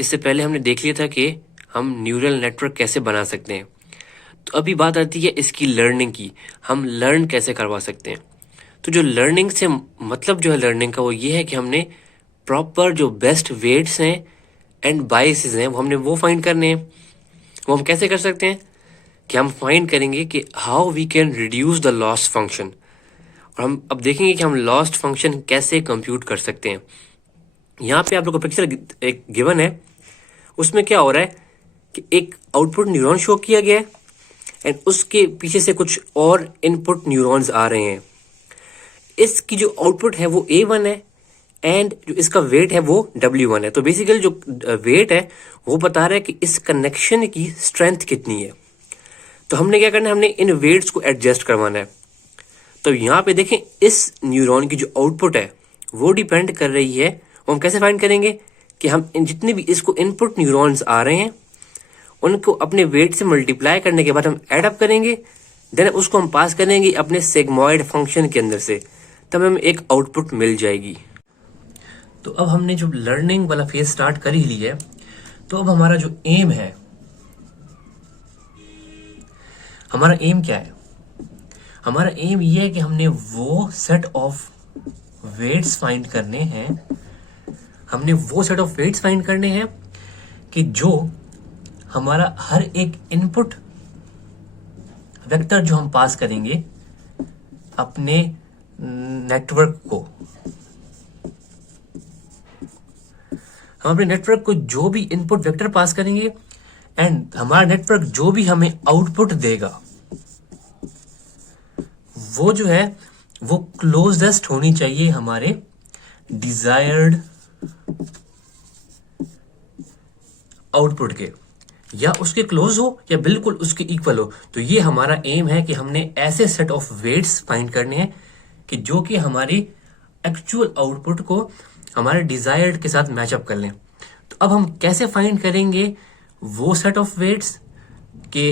इससे पहले हमने देख लिया था कि हम न्यूरल नेटवर्क कैसे बना सकते हैं। तो अभी बात आती है इसकी लर्निंग की, हम लर्न कैसे करवा सकते हैं। तो जो लर्निंग से मतलब जो है लर्निंग का, वो ये है कि हमने प्रॉपर जो बेस्ट वेट्स हैं एंड बायसेस हैं वो फाइंड करने हैं। वो हम कैसे कर सकते हैं कि हम फाइंड करेंगे कि how we can reduce the loss function, और हम अब देखेंगे कि हम लॉस्ट फंक्शन कैसे कंप्यूट कर सकते हैं। यहाँ पे आप लोग को पिक्चर एक गिवन है, उसमें क्या हो रहा है कि एक आउटपुट न्यूरॉन शो किया गया है एंड उसके पीछे से कुछ और इनपुट न्यूरॉन्स आ रहे हैं। इसकी जो आउटपुट है वो A1 है एंड जो इसका वेट है वो W1 है। तो बेसिकली जो वेट है वो बता रहा है कि इस कनेक्शन की स्ट्रेंथ कितनी है। तो हमने क्या करना है, हमने इन वेट्स को एडजस्ट करवाना है। तो यहाँ पे देखें, इस न्यूरॉन की जो आउटपुट है वो डिपेंड कर रही है, वो हम कैसे फाइंड करेंगे कि हम इन जितने भी इसको इनपुट न्यूरॉन्स आ रहे हैं उनको अपने वेट से मल्टीप्लाई करने के बाद हम ऐड अप करेंगे, देन उसको हम पास करेंगे अपने सिग्मॉइड फंक्शन के अंदर से, तब हमें एक आउटपुट मिल जाएगी। तो अब हमने जो लर्निंग वाला फेज स्टार्ट कर ही लिया है, तो अब हमारा जो एम है, हमारा एम क्या है? हमारा एम ये है कि हमने वो सेट ऑफ वेट्स फाइंड करने हैं, हमने वो सेट ऑफ वेट्स फाइंड करने हैं कि जो हमारा हर एक इनपुट वेक्टर जो हम पास करेंगे अपने नेटवर्क को, हम अपने नेटवर्क को जो भी इनपुट वेक्टर पास करेंगे एंड हमारा नेटवर्क जो भी हमें आउटपुट देगा वो जो है वो क्लोजेस्ट होनी चाहिए हमारे डिजायर्ड आउटपुट के, या उसके क्लोज हो या बिल्कुल उसके इक्वल हो। तो ये हमारा एम है कि हमने ऐसे सेट ऑफ वेट्स फाइंड करने हैं कि जो कि हमारी एक्चुअल आउटपुट को हमारे डिजायर्ड के साथ मैचअप कर लें। तो अब हम कैसे फाइंड करेंगे वो सेट ऑफ वेट्स के,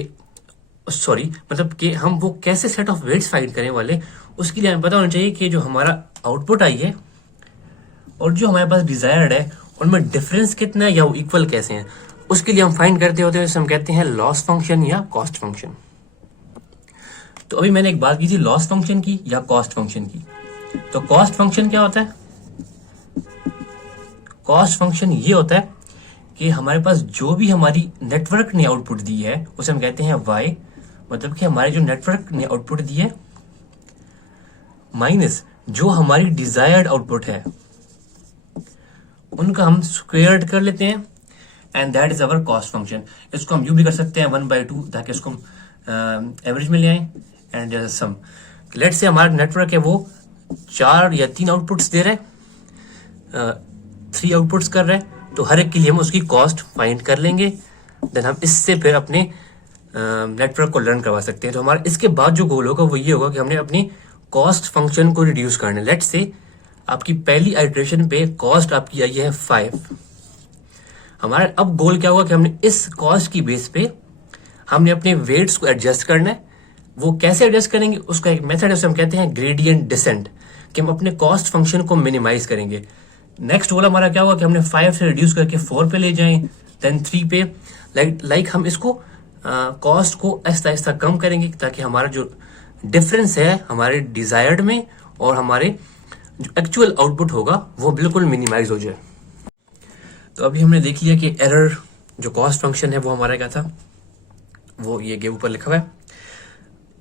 मतलब कि हम वो कैसे सेट ऑफ वेट्स फाइंड करने वाले, उसके लिए हमें पता होना चाहिए कि जो हमारा आउटपुट आई है और जो हमारे पास डिजायर्ड है उनमें डिफरेंस कितना है या वो इक्वल कैसे हैं। उसके लिए हम फाइंड करते होते हैं, हम कहते हैं लॉस फंक्शन या कॉस्ट फंक्शन। तो अभी मैंने एक बात की थी लॉस फंक्शन की या कॉस्ट फंक्शन की। तो कॉस्ट फंक्शन क्या होता है? कॉस्ट फंक्शन ये होता है कि हमारे पास जो भी हमारी नेटवर्क ने आउटपुट दी है उसे हम कहते हैं वाई, मतलब कि हमारे जो नेटवर्क ने आउटपुट दी है माइनस जो हमारी डिजायर्ड आउटपुट है उनका हम स्क्वेयर्ड कर लेते हैं and that is our cost function. इसको हम यू भी कर सकते हैं 1/2 ताकि इसको हम एवरेज में ले आए एंड सम। लेट से हमारा नेटवर्क है वो 4 या 3 आउटपुट्स दे रहे हैं, 3 आउटपुट्स कर रहे हैं, तो हर एक के लिए हम उसकी कॉस्ट फाइंड कर लेंगे, देन हम इससे फिर अपने नेटवर्क को लर्न करवा सकते हैं। तो हमारा इसके बाद जो गोल होगा वो ये होगा कि हमने अपनी कॉस्ट फंक्शन को रिड्यूस करना है। लेट से आपकी पहली आइटरेशन पे कॉस्ट आपकी आई है 5। हमारा अब गोल क्या होगा कि हमने इस कॉस्ट की बेस पे हमने अपने वेट्स को एडजस्ट करना है। वो कैसे एडजस्ट करेंगे उसका एक मेथड है, उसे हम कहते हैं ग्रेडियंट डिसेंट, कि हम अपने कॉस्ट फंक्शन को मिनिमाइज करेंगे। नेक्स्ट गोल हमारा क्या होगा कि हमने 5 से रिड्यूस करके 4 पे ले जाएं, देन 3 पे, लाइक हम इसको कॉस्ट को आहिस्ता आहिस्ता कम करेंगे ताकि हमारा जो डिफरेंस है हमारे डिजायर्ड में और हमारे जो एक्चुअल आउटपुट होगा वो बिल्कुल मिनिमाइज हो जाए। तो अभी हमने देख लिया कि एरर जो कॉस्ट फंक्शन है वो हमारा क्या था, वो ये ऊपर लिखा हुआ है।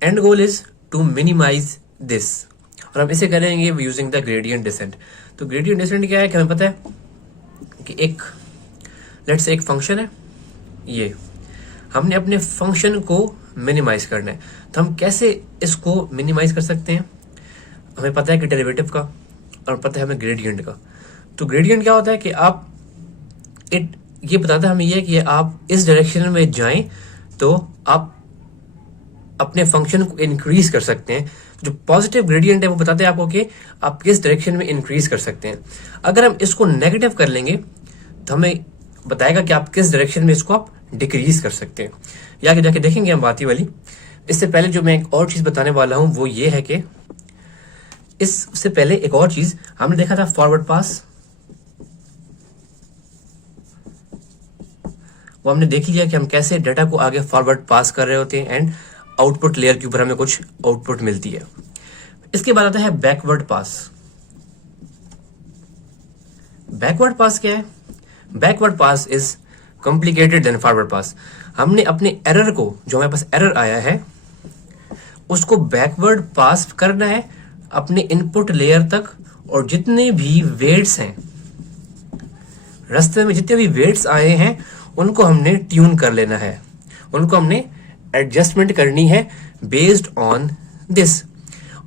End goal is to minimise this, और हम इसे करेंगे यूजिंग द ग्रेडियंट डिसेंट। तो ग्रेडियंट डिसेंट क्या है कि हमें पता है कि एक लेट्स से एक फंक्शन है, ये हमने अपने फंक्शन को मिनिमाइज करना है। तो हम कैसे इसको मिनिमाइज कर सकते हैं? हमें पता है कि डेरिवेटिव का और पता है हमें ग्रेडियंट का। तो ग्रेडियंट क्या होता है कि आप ये बताता है हमें ये कि आप इस डायरेक्शन में जाएं तो आप अपने फंक्शन को इंक्रीज कर सकते हैं। जो पॉजिटिव ग्रेडियंट है वो बताते हैं आपको कि आप किस डायरेक्शन में इंक्रीज कर सकते हैं। अगर हम इसको नेगेटिव कर लेंगे तो हमें बताएगा कि आप किस डायरेक्शन में इसको आप डिक्रीज कर सकते हैं। या आगे जाके देखेंगे हम बात ही वाली। इससे पहले जो मैं एक और चीज बताने वाला हूं वो ये है कि इससे पहले एक और चीज हमने देखा था फॉरवर्ड पास वो हमने देख लिया कि हम कैसे डाटा को आगे फॉरवर्ड पास कर रहे होते हैं एंड आउटपुट लेयर के ऊपर हमें कुछ आउटपुट मिलती है। इसके बाद आता है बैकवर्ड पास। बैकवर्ड पास क्या है? Backward pass is complicated then forward pass. हमने अपने एरर को, जो हमारे पास एरर आया है, उसको बैकवर्ड पास करना है अपने इनपुट लेयर तक, और जितने भी वेट्स हैं रास्ते में, जितने भी वेट्स आए हैं उनको हमने ट्यून कर लेना है, उनको हमने एडजस्टमेंट करनी है बेस्ड ऑन दिस।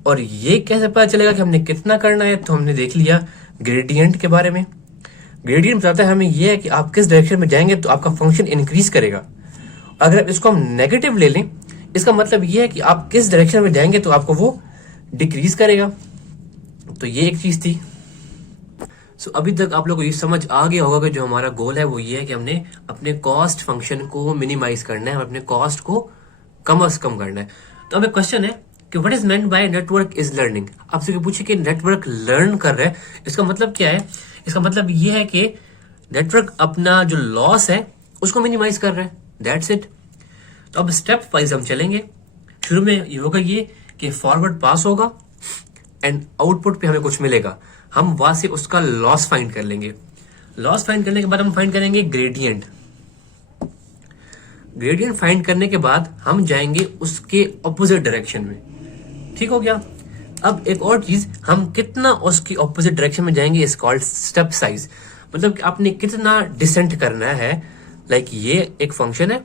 और ये कैसे पता चलेगा कि हमने कितना करना है? तो हमने देख लिया ग्रेडियंट के बारे में। ग्रेडियंट बताता है हमें ये है कि आप किस डायरेक्शन में जाएंगे तो आपका फंक्शन इंक्रीज करेगा। अगर इसको हम नेगेटिव ले लें, इसका मतलब ये है कि आप किस डायरेक्शन में जाएंगे तो आपको वो डिक्रीज करेगा। तो ये एक चीज थी। सो अभी तक आप लोगों को ये समझ आ गया होगा कि जो हमारा गोल है वो ये है कि हमने अपने कॉस्ट फंक्शन को मिनिमाइज करना है, अपने कॉस्ट को कम से कम करना है। तो अब एक क्वेश्चन है कि what is meant by network is learning. आपसे पूछे कि नेटवर्क लर्न कर रहा है, इसका मतलब क्या है? इसका मतलब ये है कि नेटवर्क अपना जो लॉस है उसको मिनिमाइज कर रहा है, दैट्स इट। तो अब स्टेप वाइज हम चलेंगे। शुरू में ये होगा ये कि फॉरवर्ड पास होगा एंड आउटपुट पे हमें कुछ मिलेगा, हम वहां से उसका लॉस फाइंड कर लेंगे। लॉस फाइंड करने के बाद हम फाइंड करेंगे ग्रेडियंट। ग्रेडियंट फाइंड करने के बाद हम जाएंगे उसके ऑपोजिट डायरेक्शन में। ठीक हो गया। अब एक और चीज, हम कितना उसकी ऑपोजिट डायरेक्शन में जाएंगे इज कॉल्ड स्टेप साइज। मतलब कि आपने कितना डिसेंट करना है। लाइक ये एक फंक्शन है,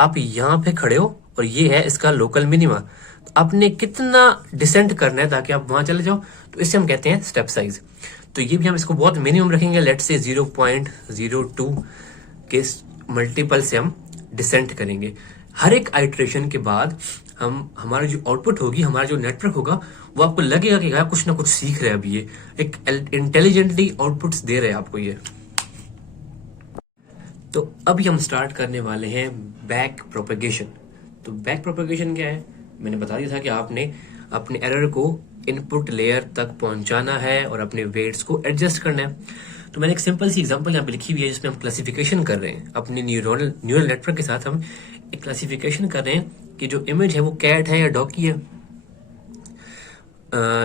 आप यहां पे खड़े हो और ये है इसका लोकल मिनिमा, तो आपने कितना डिसेंट करना है ताकि आप वहां चले जाओ, तो इसे हम कहते हैं स्टेप साइज। तो ये भी हम इसको बहुत मिनिमम रखेंगे, लेट से 0.02 के मल्टीपल से हम डिसेंट करेंगे। हर एक आइट्रेशन के बाद हम, हमारा जो आउटपुट होगी, हमारा जो नेटवर्क होगा, वो आपको लगेगा कि यार कुछ ना कुछ सीख रहे हैं। अभी ये एक इंटेलिजेंटली आउटपुट्स दे रहे हैं आपको ये। तो अभी हम स्टार्ट करने वाले हैं बैक प्रोपेगेशन। तो बैक प्रोपेगेशन क्या है? मैंने बता दिया था कि आपने अपने एरर को इनपुट लेयर तक पहुंचाना है और अपने वेट्स को एडजस्ट करना है। तो मैंने एक सिंपल सी एग्जांपल यहाँ पे लिखी हुई है जिसमें हम क्लासिफिकेशन कर रहे हैं अपने न्यूरल नेटवर्क के साथ। हम एक क्लासिफिकेशन कर रहे हैं कि जो इमेज है वो कैट है या डॉग की है।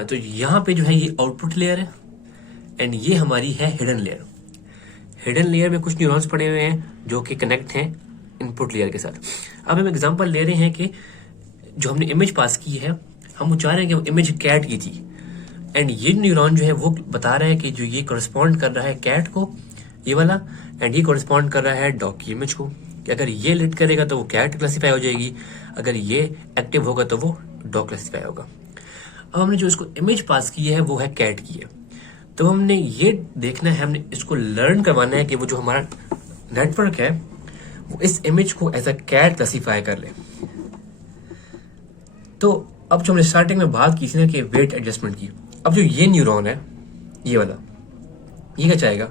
तो यहाँ पे जो है ये आउटपुट लेयर है एंड ये हमारी है हिडन लेयर। हिडन लेयर में कुछ न्यूरॉन्स पड़े हुए हैं जो कि कनेक्ट हैं इनपुट लेयर के साथ। अब हम एग्जांपल ले रहे हैं कि जो हमने इमेज पास की है, हम वो चाह रहे हैं कि वो इमेज कैट की थी, एंड ये न्यूरॉन जो है वो बता रहा है कि जो ये कॉरेस्पॉन्ड कर रहा है कैट को, ये वाला, एंड ये कॉरेस्पॉन्ड कर रहा है डॉग की इमेज को। कि अगर ये लिट करेगा तो वो कैट क्लासीफाई हो जाएगी, अगर ये एक्टिव होगा तो वो डॉग क्लासीफाई होगा। अब हमने जो इसको इमेज पास की है वो है कैट की है, तो हमने ये देखना है, हमने इसको लर्न करवाना है कि वो जो हमारा नेटवर्क है वो इस इमेज को एज अ कैट क्लासीफाई कर ले। तो अब जो हमने स्टार्टिंग में बात की थी ना कि वेट एडजस्टमेंट की, अब जो ये न्यूरॉन है ये वाला, ये क्या चाहेगा?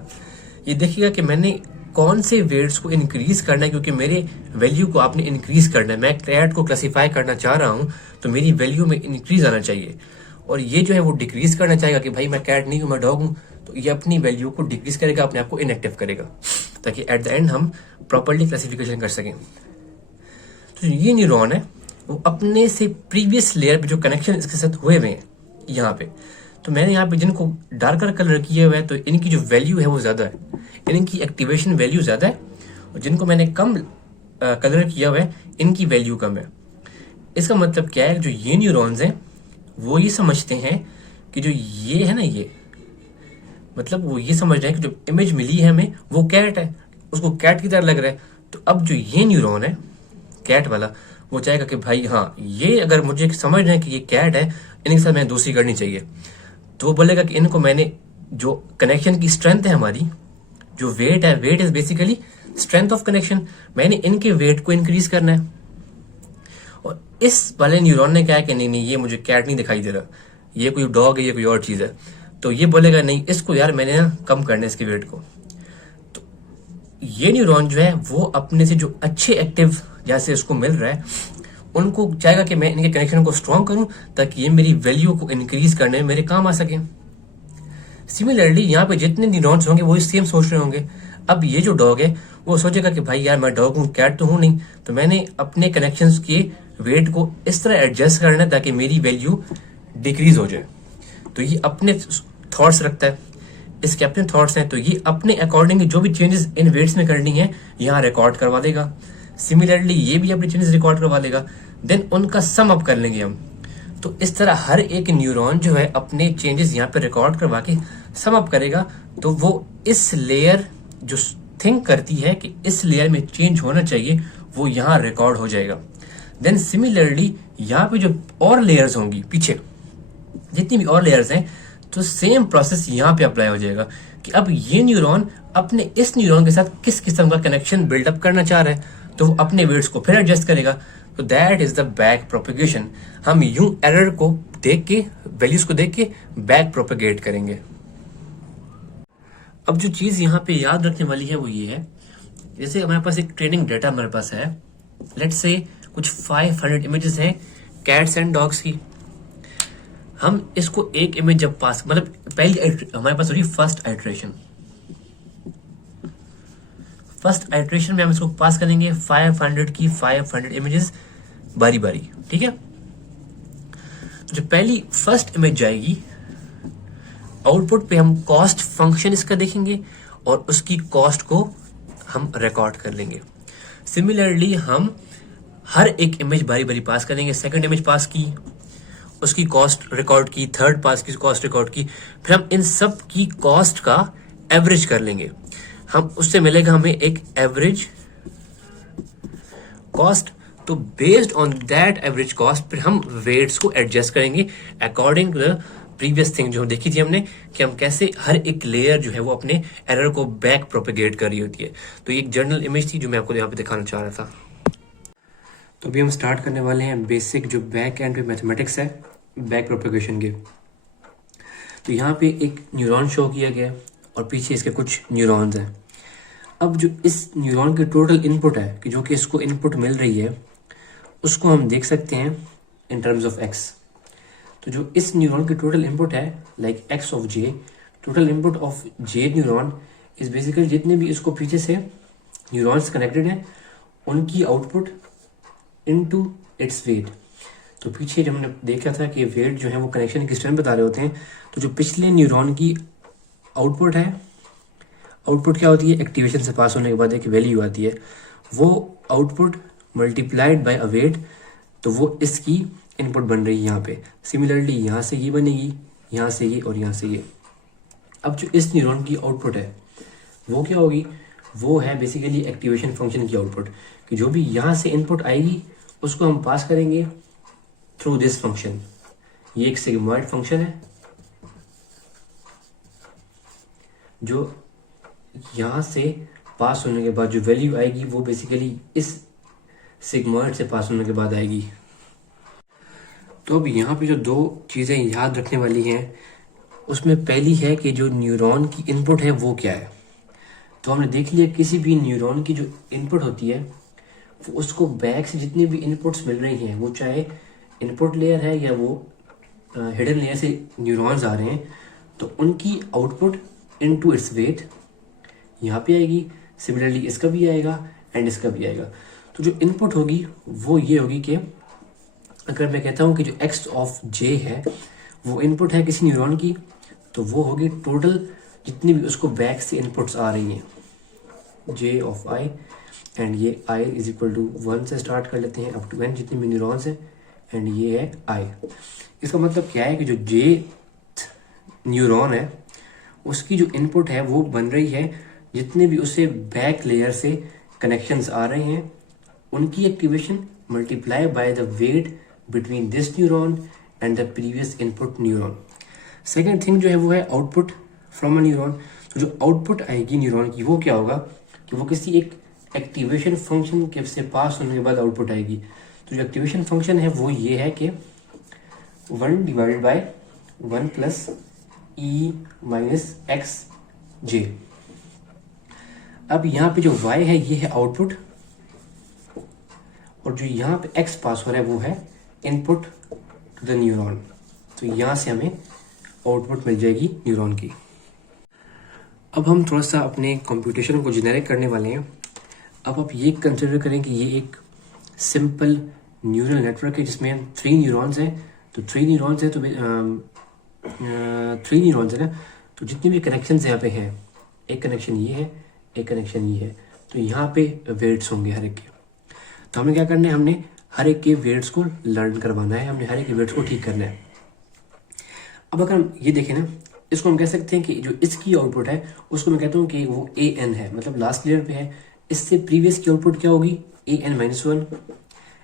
ये देखिएगा कि मैंने कौन से वेट्स को इंक्रीज करना है, क्योंकि मेरे वैल्यू को आपने इंक्रीज करना है। मैं कैट को क्लासीफाई करना चाह रहा हूं तो मेरी वैल्यू में इंक्रीज आना चाहिए, और ये जो है वो डिक्रीज करना चाहेगा कि भाई मैं कैट नहीं हूं, मैं डॉग हूं, तो ये अपनी वैल्यू को डिक्रीज करेगा, अपने आप को इनएक्टिव करेगा, ताकि एट द एंड हम प्रॉपरली क्लासिफिकेशन कर सकें। तो ये न्यूरॉन है वो अपने से प्रीवियस लेयर पे जो कनेक्शन इसके साथ हुए हुए हैं यहाँ पे, तो मैंने यहाँ पे जिनको डार्कर कलर किए हुए हैं तो इनकी जो वैल्यू है वो ज्यादा है, इनकी एक्टिवेशन वैल्यू ज्यादा है, और जिनको मैंने कम कलर किया हुआ है इनकी वैल्यू कम है। इसका मतलब क्या है? जो ये न्यूरॉन्स हैं वो ये समझते हैं कि जो ये है ना, ये मतलब वो ये समझ रहे हैं कि जो इमेज मिली है हमें वो कैट है, उसको कैट की तरह लग रहा है। तो अब जो ये न्यूरॉन है कैट वाला, वो चाहेगा कि भाई हाँ, ये अगर मुझे समझ रहे हैं कि ये कैट है, इनके साथ मैंने दोस्ती करनी चाहिए, तो वो बोलेगा कि इनको मैंने जो कनेक्शन की स्ट्रेंथ है हमारी, जो वेट है, weight is basically strength of connection, मैंने इनके वेट को इंक्रीज करना है। और इस वाले न्यूरॉन ने क्या है कि नहीं नहीं, ये मुझे कैट नहीं दिखाई दे रहा, ये कोई डॉग है, ये कोई और चीज है, तो ये बोलेगा नहीं, इसको यार मैंने ना कम करना है इसके वेट को। तो ये न्यूरॉन जो है वो अपने से जो अच्छे एक्टिव जैसे उसको मिल रहा है, उनको चाहेगा कि मैं इनके कनेक्शन को स्ट्रॉन्ग करूं ताकि ये मेरी वैल्यू को इंक्रीज करने में मेरे काम आ सके। सिमिलरली यहाँ पे जितने न्यूरॉन्स होंगे वो सेम सोच रहे होंगे। अब ये जो डॉग है वो सोचेगा कि भाई यार मैं डॉग हूँ, कैट तो हूँ नहीं, तो मैंने अपने कनेक्शंस के वेट को इस तरह एडजस्ट करना है ताकि मेरी वैल्यू डिक्रीज हो जाए। तो ये अपने थॉट्स रखता है, इसके अपने थॉट्स हैं, तो ये अपने अकॉर्डिंग जो भी चेंजेस इन वेट्स में करनी है यहाँ रिकॉर्ड करवा देगा। सिमिलरली ये भी अपने चेंजेस रिकॉर्ड करवा देगा, देन उनका सम अप कर लेंगे हम। तो इस तरह हर एक न्यूरॉन जो है अपने चेंजेस यहाँ पे रिकॉर्ड करवा के सम अप करेगा, तो वो इस लेयर जो थिंक करती है कि इस लेयर में चेंज होना चाहिए वो यहाँ रिकॉर्ड हो जाएगा। देन सिमिलरली यहाँ पे जो और लेयर्स होंगी पीछे, जितनी भी और लेयर्स हैं, तो सेम प्रोसेस यहाँ पे अप्लाई हो जाएगा कि अब ये न्यूरॉन अपने इस न्यूरॉन के साथ किस किस्म का कनेक्शन बिल्डअप करना चाह रहा है, तो वो अपने वेट्स को फिर एडजस्ट करेगा। तो that is the back propagation. हम यूं एरर को देख के, वैल्यूज को देख के बैक प्रोपेगेट करेंगे। अब जो चीज यहाँ पे याद रखने वाली है वो ये है, जैसे हमारे पास एक ट्रेनिंग डेटा हमारे पास है, लेट्स से कुछ 500 इमेजेस हैं कैट्स एंड डॉग्स की। हम इसको एक इमेज जब पास, मतलब पहली हमारे पास हो रही फर्स्ट आइट्रेशन, फर्स्ट आइट्रेशन में हम इसको पास करेंगे 500 की 500 इमेजेस बारी बारी, ठीक है। जो पहली फर्स्ट इमेज जाएगी, आउटपुट पे हम कॉस्ट फंक्शन इसका देखेंगे और उसकी कॉस्ट को हम रिकॉर्ड कर लेंगे। सिमिलरली हम हर एक इमेज बारी बारी पास करेंगे। सेकंड इमेज पास की, उसकी कॉस्ट रिकॉर्ड की, थर्ड पास की, कॉस्ट रिकॉर्ड की, फिर हम इन सब की कॉस्ट का एवरेज कर लेंगे। हम उससे मिलेगा हमें एक एवरेज कॉस्ट। तो based on that average cost फिर हम वेट्स को एडजस्ट करेंगे according to the previous thing जो देखी थी हमने कि हम कैसे हर एक लेयर जो है वो अपने एरर को बैक प्रोपेगेट कर रही होती है। तो ये एक जर्नल इमेज थी जो मैं आपको यहाँ पे दिखाना चाह रहा था। तो अभी हम स्टार्ट करने वाले हैं बेसिक जो बैक एंड पे मैथमेटिक्स है बैक प्रोपेगेशन के। तो यहाँ पे एक न्यूरॉन शो किया गया और पीछे इसके कुछ न्यूरॉन्स हैं। अब जो इस न्यूरॉन की टोटल इनपुट है कि जो कि इसको इनपुट मिल रही है उसको हम देख सकते हैं इन टर्म्स ऑफ एक्स। तो जो इस न्यूरॉन की टोटल इनपुट है like x of J, total input of J neuron is basically जितने भी इसको पीछे से न्यूरॉन्स कनेक्टेड हैं उनकी आउटपुट इनटू इट्स वेट। तो पीछे जब हमने देखा था कि वेट जो है वो कनेक्शन की स्ट्रेंथ बता रहे होते हैं, तो जो पिछले न्यूरॉन की आउटपुट है, आउटपुट क्या होती है, एक्टिवेशन से पास होने के बाद एक वैल्यू आती है, वो output multiplied by a weight, तो वो इसकी इनपुट बन रही है यहाँ पे। सिमिलरली यहाँ से ये बनेगी, यहाँ से ये और यहाँ से ये। अब जो इस न्यूरॉन की आउटपुट है वो क्या होगी, वो है बेसिकली एक्टिवेशन फंक्शन की आउटपुट, कि जो भी यहाँ से इनपुट आएगी उसको हम पास करेंगे थ्रू दिस फंक्शन। ये एक सिग्मॉइड फंक्शन है जो यहाँ से पास होने के बाद जो वैल्यू आएगी वो बेसिकली इस सिग्मॉइड से पास होने के बाद आएगी। तो अब यहाँ पे जो दो चीज़ें याद रखने वाली हैं उसमें पहली है कि जो न्यूरॉन की इनपुट है वो क्या है। तो हमने देख लिया किसी भी न्यूरॉन की जो इनपुट होती है वो उसको बैक से जितनी भी इनपुट्स मिल रही हैं, वो चाहे इनपुट लेयर है या वो हिडन लेयर से न्यूरॉन्स आ रहे हैं, तो उनकी आउटपुट इनटू इट्स वेट यहाँ पे आएगी। सिमिलरली इसका भी आएगा एंड इसका भी आएगा। तो जो इनपुट होगी वो ये होगी कि अगर मैं कहता हूँ कि जो एक्स ऑफ जे है वो इनपुट है किसी न्यूरॉन की, तो वो होगी टोटल जितनी भी उसको बैक से इनपुट्स आ रही हैं जे ऑफ आई, एंड ये आई इज इक्वल टू 1 से स्टार्ट कर लेते हैं अप टू n जितने भी न्यूरॉन्स हैं, एंड ये है आई। इसका मतलब क्या है कि जो जे न्यूरॉन है उसकी जो इनपुट है वो बन रही है जितने भी उसे बैक लेयर से कनेक्शंस आ रहे हैं उनकी activation multiply by the weight between this neuron and the previous input neuron. Second thing जो है वो है आउटपुट फ्रॉम अ न्यूरॉन। तो जो आउटपुट आएगी न्यूरॉन की वो क्या होगा कि वो किसी एक एक्टिवेशन फंक्शन के से पास होने के बाद आउटपुट आएगी। तो जो एक्टिवेशन फंक्शन है वो ये है कि 1 divided by 1 plus E minus X J. अब यहाँ पे जो y है ये है आउटपुट और जो यहाँ पे x पास हो रहा है वो है इनपुट टू द न्यूरॉन। तो यहाँ से हमें आउटपुट मिल जाएगी न्यूरॉन की। अब हम थोड़ा सा अपने कंप्यूटेशन को जेनरेट करने वाले हैं। अब आप ये कंसिडर करें कि ये एक सिंपल न्यूरल नेटवर्क है जिसमें 3 न्यूरॉन्स हैं। तो 3 न्यूरॉन्स है तो 3 न्यूरॉन्स है ना, तो जितने भी कनेक्शंस यहाँ पे हैं, एक कनेक्शन ये है, एक कनेक्शन ये है, तो यहाँ पे वेट्स होंगे हर एक के। तो हमें क्या करना है, हमने हर एक के वेट्स को लर्न करवाना है, हमने हर एक के वेट्स को ठीक करना है। अब अगर हम ये देखें ना, इसको हम कह सकते हैं कि जो इसकी आउटपुट है उसको मैं कहता हूँ कि वो ए एन है, मतलब लास्ट लेयर पे है। इससे प्रीवियस की आउटपुट क्या होगी, A N minus one,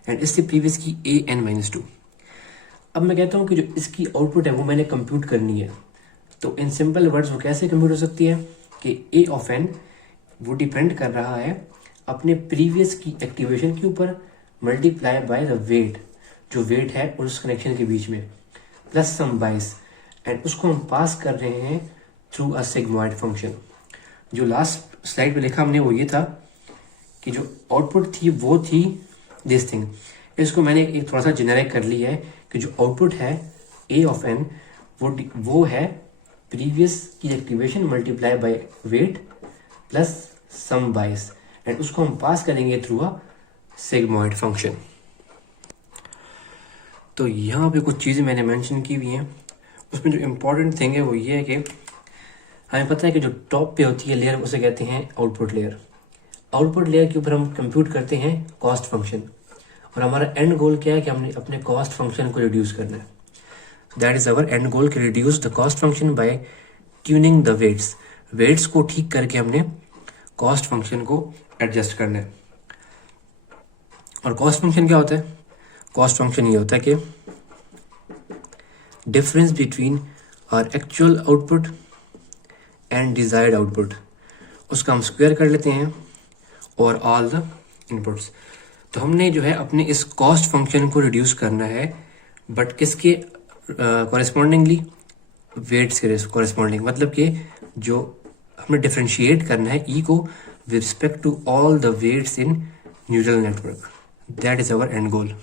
and इससे प्रीवियस की ए एन माइनस टू। अब मैं कहता हूँ कि जो इसकी आउटपुट है वो मैंने कंप्यूट करनी है। तो इन सिंपल वर्ड्स वो कैसे कंप्यूट हो सकती है कि ए ऑफ एन वो डिपेंड कर रहा है अपने प्रीवियस की एक्टिवेशन के ऊपर, मल्टीप्लाई बाय द वेट, जो वेट है उस कनेक्शन के बीच में, प्लस सम बाइस, एंड उसको हम पास कर रहे हैं थ्रू अ सिग्मॉइड फंक्शन। जो लास्ट स्लाइड पे लिखा हमने वो ये था कि जो आउटपुट थी वो थी दिस थिंग। इसको मैंने एक थोड़ा सा जेनरेट कर लिया है कि जो आउटपुट है ए ऑफ एन वो है प्रीवियस की activation multiply by weight plus sum bias, and उसको हम पास करेंगे थ्रू अ सिग्मॉइड फंक्शन। तो यहाँ पे कुछ चीज़ें मैंने मेंशन की हुई हैं। उसमें जो इम्पोर्टेंट थिंग है वो ये है कि हमें पता है कि जो टॉप पे होती है लेयर उसे कहते हैं आउटपुट लेयर। आउटपुट लेयर के ऊपर हम कंप्यूट करते हैं कॉस्ट फंक्शन, और हमारा एंड गोल क्या है कि हमने अपने कॉस्ट फंक्शन को रिड्यूस करना है। That is our end goal, कि reduce the cost function by tuning the weights. Weights को ठीक करके हमने कॉस्ट फंक्शन को एडजस्ट करना है। और कॉस्ट फंक्शन क्या होता है, कॉस्ट फंक्शन ये होता है कि difference between our actual output and desired output, उसका हम स्क्वायर कर लेते हैं और ऑल द इनपुट्स। तो हमने जो है अपने इस कॉस्ट फंक्शन को रिड्यूस करना है, बट किसके कॉरेस्पॉन्डिंगली, वेट्स के कॉरेस्पॉन्डिंग, मतलब कि जो हमें डिफ्रेंशिएट करना है ई को with respect to all the weights in neural network. That is our end goal.